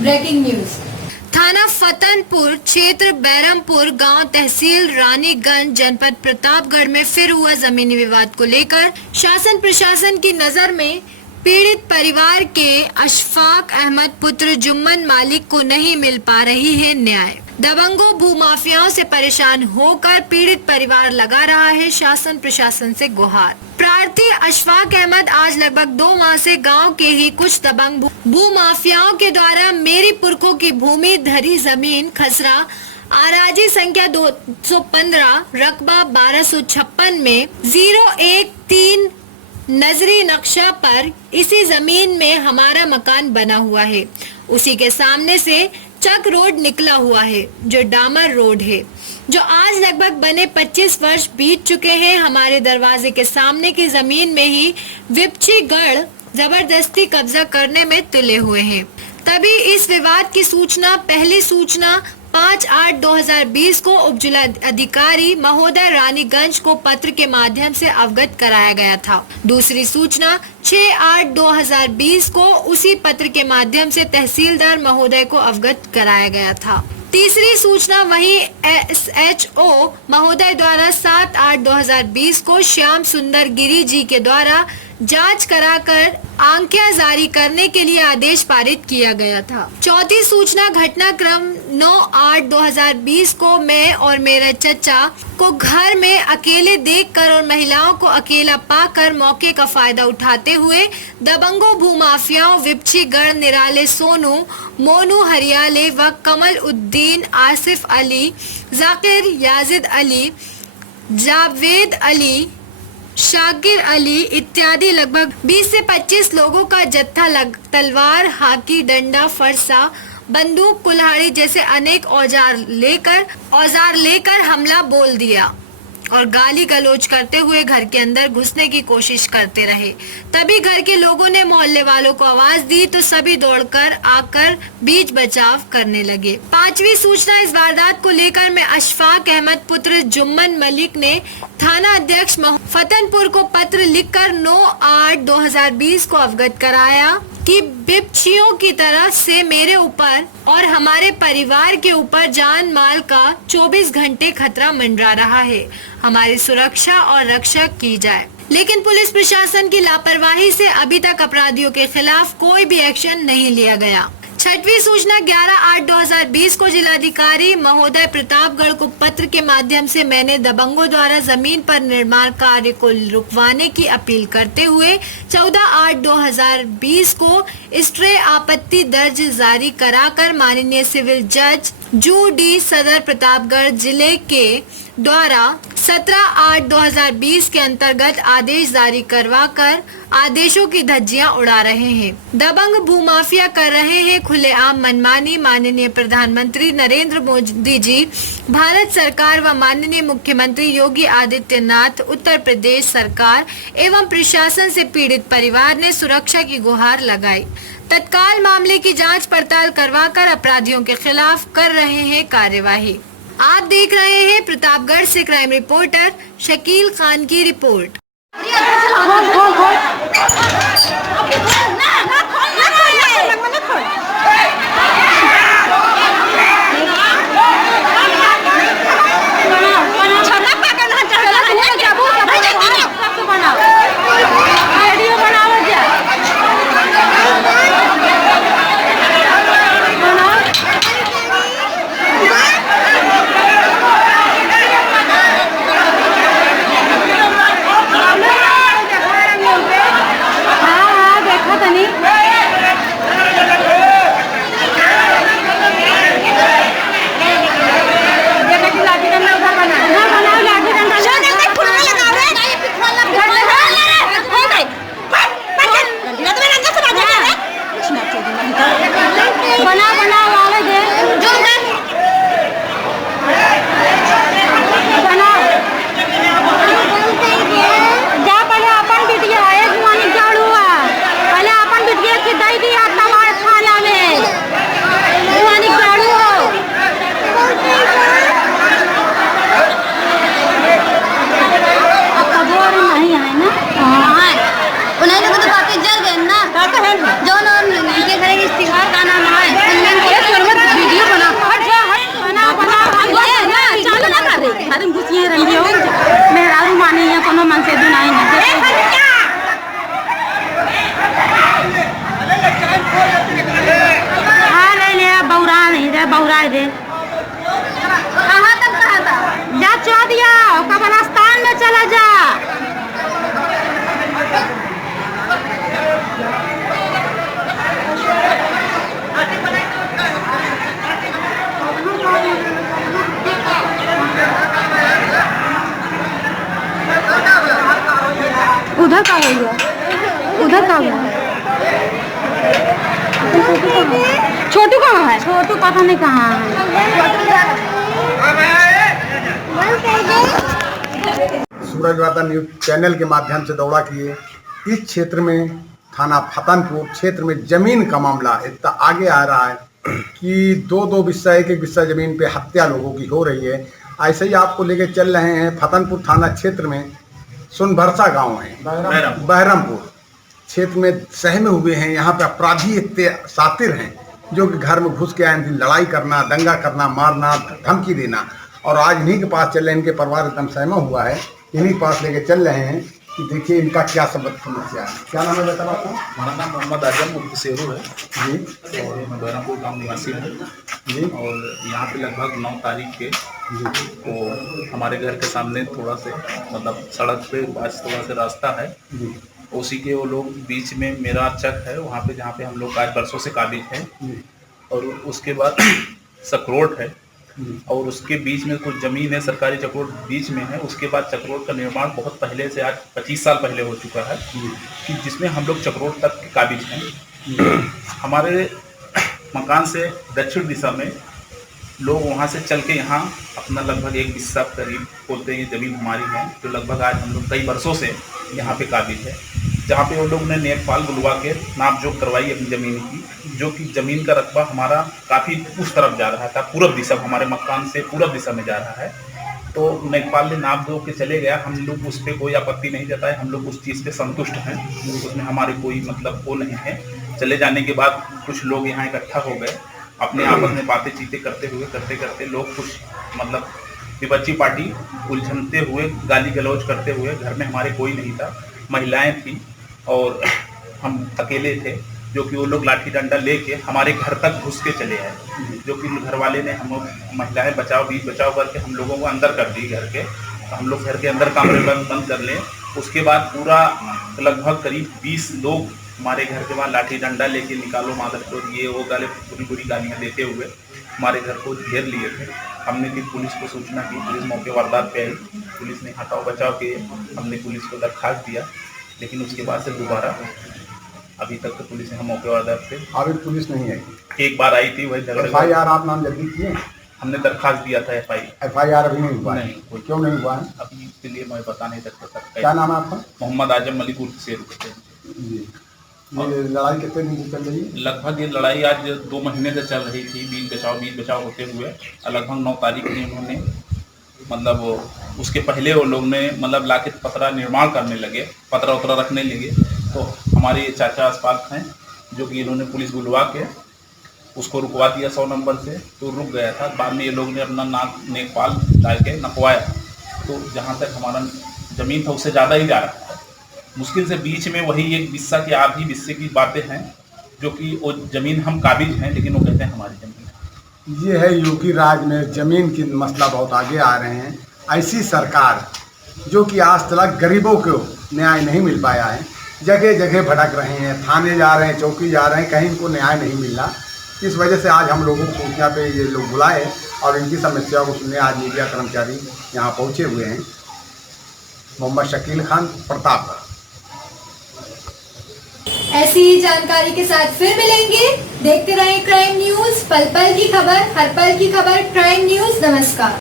Breaking news. थाना फतनपुर क्षेत्र बैरमपुर गांव तहसील रानीगंज जनपद प्रतापगढ़ में फिर हुआ जमीनी विवाद को लेकर शासन प्रशासन की नजर में पीड़ित परिवार के अशफाक अहमद पुत्र जुम्मन मालिक को नहीं मिल पा रही है न्याय। दबंगों भूमाफियाओं से परेशान होकर पीड़ित परिवार लगा रहा है शासन प्रशासन से गुहार। प्रार्थी अशफाक अहमद आज लगभग 2 माह से गांव के ही कुछ दबंग भूमाफियाओं के द्वारा मेरी पुरखों की भूमि धरी जमीन खसरा आराजी संख्या 215 रकबा 1256 में 013 नजरी नक्शा पर इसी जमीन में हमारा मकान बना हुआ है। उसी के सामने से चक रोड निकला हुआ है जो डामर रोड है, जो आज लगभग बने 25 वर्ष बीत चुके हैं। हमारे दरवाजे के सामने की जमीन में ही विपक्षीगढ़ जबरदस्ती कब्जा करने में तुले हुए हैं। तभी इस विवाद की पहली सूचना 5/8/2020 को उप जिला अधिकारी महोदय रानीगंज को पत्र के माध्यम से अवगत कराया गया था। दूसरी सूचना 6/8/2020 को उसी पत्र के माध्यम से तहसीलदार महोदय को अवगत कराया गया था। तीसरी सूचना वही SHO महोदय द्वारा 7/8/2020 को श्याम सुंदर गिरी जी के द्वारा जांच कराकर आंकिया जारी करने के लिए आदेश पारित किया गया था। चौथी सूचना घटनाक्रम 9/8/2020 को मैं और मेरा चचा को घर में अकेले देखकर और महिलाओं को अकेला पाकर मौके का फायदा उठाते हुए दबंगों भूमाफियाओं विपक्षीगढ़ निराले सोनू मोनू हरियाले व कमल उद्दीन आसिफ अली जाकिर याजिद अली जावेद अली शाकिर अली इत्यादि लगभग 20 से 25 लोगों का जत्था तलवार हाकी डंडा फरसा बंदूक कुल्हाड़ी जैसे अनेक औजार लेकर हमला बोल दिया और गाली गलौज करते हुए घर के अंदर घुसने की कोशिश करते रहे। तभी घर के लोगों ने मोहल्ले वालों को आवाज दी तो सभी दौड़कर आकर बीच बचाव करने लगे। पांचवी सूचना इस वारदात को लेकर मैं अशफाक अहमद पुत्र जुम्मन मलिक ने थाना अध्यक्ष फतनपुर को पत्र लिखकर 9/8/2020 को अवगत कराया कि विपक्षियों की तरफ से मेरे ऊपर और हमारे परिवार के ऊपर जान माल का 24 घंटे खतरा मंडरा रहा है। हमारी सुरक्षा और रक्षा की जाए। लेकिन पुलिस प्रशासन की लापरवाही से अभी तक अपराधियों के खिलाफ कोई भी एक्शन नहीं लिया गया। छठवीं सूचना 11/8/2020 को जिलाधिकारी महोदय प्रतापगढ़ को पत्र के माध्यम से मैंने दबंगों द्वारा जमीन पर निर्माण कार्य को रुकवाने की अपील करते हुए 14/8/2020 को स्टे आपत्ति दर्ज जारी कराकर माननीय सिविल जज जू डी सदर प्रतापगढ़ जिले के द्वारा 17/8/2020 के अंतर्गत आदेश जारी करवाकर आदेशों की धज्जियां उड़ा रहे हैं। दबंग भूमाफिया कर रहे हैं खुलेआम मनमानी। माननीय प्रधानमंत्री नरेंद्र मोदी जी, भारत सरकार व माननीय मुख्यमंत्री योगी आदित्यनाथ, उत्तर प्रदेश सरकार एवं प्रशासन से पीड़ित परिवार ने सुरक्षा की गुहार लगाई। तत्काल मामले की जांच पड़ताल करवाकर अपराधियों के खिलाफ कर रहे हैं कार्यवाही। आप देख रहे हैं प्रतापगढ़ से क्राइम रिपोर्टर शकील खान की रिपोर्ट। हो गया? उधर कहाँ गया? छोटू कहाँ है? छोटू पता नहीं कहाँ है। सूरजवार्ता न्यूज चैनल के माध्यम से दौरा किए। इस क्षेत्र में थाना फतनपुर क्षेत्र में जमीन का मामला इतना आगे आ रहा है कि दो बिस्सा एक बिस्सा जमीन पे हत्या लोगों की हो रही है। ऐसे ही आपको लेके चल रहे हैं फतनपुर थाना क्षेत्र में सोनभरसा गांव है, बहरमपुर क्षेत्र में सहमे हुए हैं। यहाँ पे अपराधी इतने शातिर हैं जो कि घर में घुस के आए दिन लड़ाई करना, दंगा करना, मारना, धमकी देना। और आज इन्हीं के पास चल रहे हैं, इनके परिवार एकदम सहमा हुआ है, इन्हीं के पास लेके चल रहे हैं कि देखिए इनका क्या सबक समस्या है। क्या नाम है बेटा आपका? हमारा नाम मोहम्मद आजम उर्फ शेरू है जी। और मैं बहरमपुर गांव निवासी हूँ जी। और यहाँ पे लगभग 9 तारीख के तो हमारे घर के सामने थोड़ा से मतलब सड़क पे थोड़ा सा रास्ता है जी। उसी के वो लोग बीच में मेरा चक है वहाँ पे जहाँ पे हम लोग आज बरसों से काबिज हैं जी। और उसके बाद सकरोट है और उसके बीच में कुछ ज़मीन है, सरकारी चक्रोट बीच में है। उसके बाद चक्रोट का निर्माण बहुत पहले से, आज 25 साल पहले हो चुका है कि जिसमें हम लोग चक्रोट तक के काबिज हैं। हमारे मकान से दक्षिण दिशा में लोग वहाँ से चल के यहाँ अपना लगभग 1 बिस्सा करीब बोलते हैं ज़मीन हमारी है, जो लगभग आज हम लोग कई वर्षों से यहाँ पे काबिज है, जहाँ पे वो लोग ने नेकपाल बुलवा के नाप जोख करवाई अपनी ज़मीन की, जो कि ज़मीन का रकबा हमारा काफ़ी उस तरफ जा रहा था, पूरब दिशा, हमारे मकान से पूरब दिशा में जा रहा है। तो नेकपाल ने नाप जोख के चले गया, हम लोग उस पर कोई आपत्ति नहीं जताए, हम लोग उस चीज़ पे संतुष्ट हैं, उसमें हमारे कोई मतलब वो नहीं है। चले जाने के बाद कुछ लोग यहाँ इकट्ठा हो गए, अपने आपस में बातें चीतें करते करते लोग कुछ मतलब विपक्षी पार्टी उलझनते हुए, गाली गलौज करते हुए, घर में हमारे कोई नहीं था, महिलाएं थी और हम अकेले थे, जो कि वो लोग लाठी डंडा लेके हमारे घर तक घुस के चले आए, जो कि घर वाले ने हम महिलाएं बीच बचाव करके हम लोगों को अंदर कर दी घर के। तो हम लोग घर के अंदर कमरे बंद कर लें। उसके बाद पूरा लगभग करीब 20 लोग हमारे घर के वहाँ लाठी डंडा लेके निकालो मादर को ये वो गाले बुरी गालियाँ देते हुए हमारे घर को घेर लिए थे। हमने फिर पुलिस को सूचना की, पुलिस मौके वारदात पे आई, पुलिस ने हटाओ बचाव किए, हमने पुलिस को दरखास्त दिया, लेकिन उसके बाद से दोबारा अभी तक तो पुलिस ने हम मौके वारदात पे अभी पुलिस नहीं आई। एक बार आई थी, वही FIR आप नाम जल्दी किए? हमने दरखास्त दिया था FIR अभी नहीं हुआ है? नहीं। कोई क्यों नहीं हुआ है? अभी इसके लिए मैं बता नहीं सकता। क्या नाम है आपका? मोहम्मद आजम मलिक उर्फ शेरू। जी। ये लड़ाई कितने दिन से चल रही है? लगभग ये लड़ाई आज 2 महीने से चल रही थी, बीच बचाव होते हुए लगभग 9 तारीख में उन्होंने मतलब उसके पहले वो लोग ने मतलब लाके पतरा निर्माण करने लगे, पतरा उतरा रखने लगे। तो हमारे चाचा आसपास हैं जो कि इन्होंने पुलिस बुलवा के उसको रुकवा दिया 100 नंबर से, तो रुक गया था। बाद में ये लोग ने अपना नेकपाल डाल के नपवाया, तो जहाँ तक हमारा ज़मीन था उससे ज़्यादा ही जा रहा था। मुश्किल से बीच में वही 1 बिस्सा की आधी बिस्से की बातें हैं, जो कि वो ज़मीन हम काबिज हैं, लेकिन वो कहते हैं हमारी ज़मीन है। ये है योगी राज में जमीन की मसला बहुत आगे आ रहे हैं। ऐसी सरकार जो कि आज तक गरीबों को न्याय नहीं मिल पाया है, जगह जगह भटक रहे हैं, थाने जा रहे हैं, चौकी जा रहे हैं, कहीं इनको न्याय नहीं मिल रहा। इस वजह से आज हम लोगों को सूचना पे ये लोग बुलाए और इनकी समस्या को सुनने आज मीडिया कर्मचारी यहाँ पहुँचे हुए हैं। मोहम्मद शकील खान, प्रतापगढ़। ऐसी ही जानकारी के साथ फिर मिलेंगे। देखते रहें क्राइम न्यूज, पल पल की खबर, हर पल की खबर। क्राइम न्यूज, नमस्कार।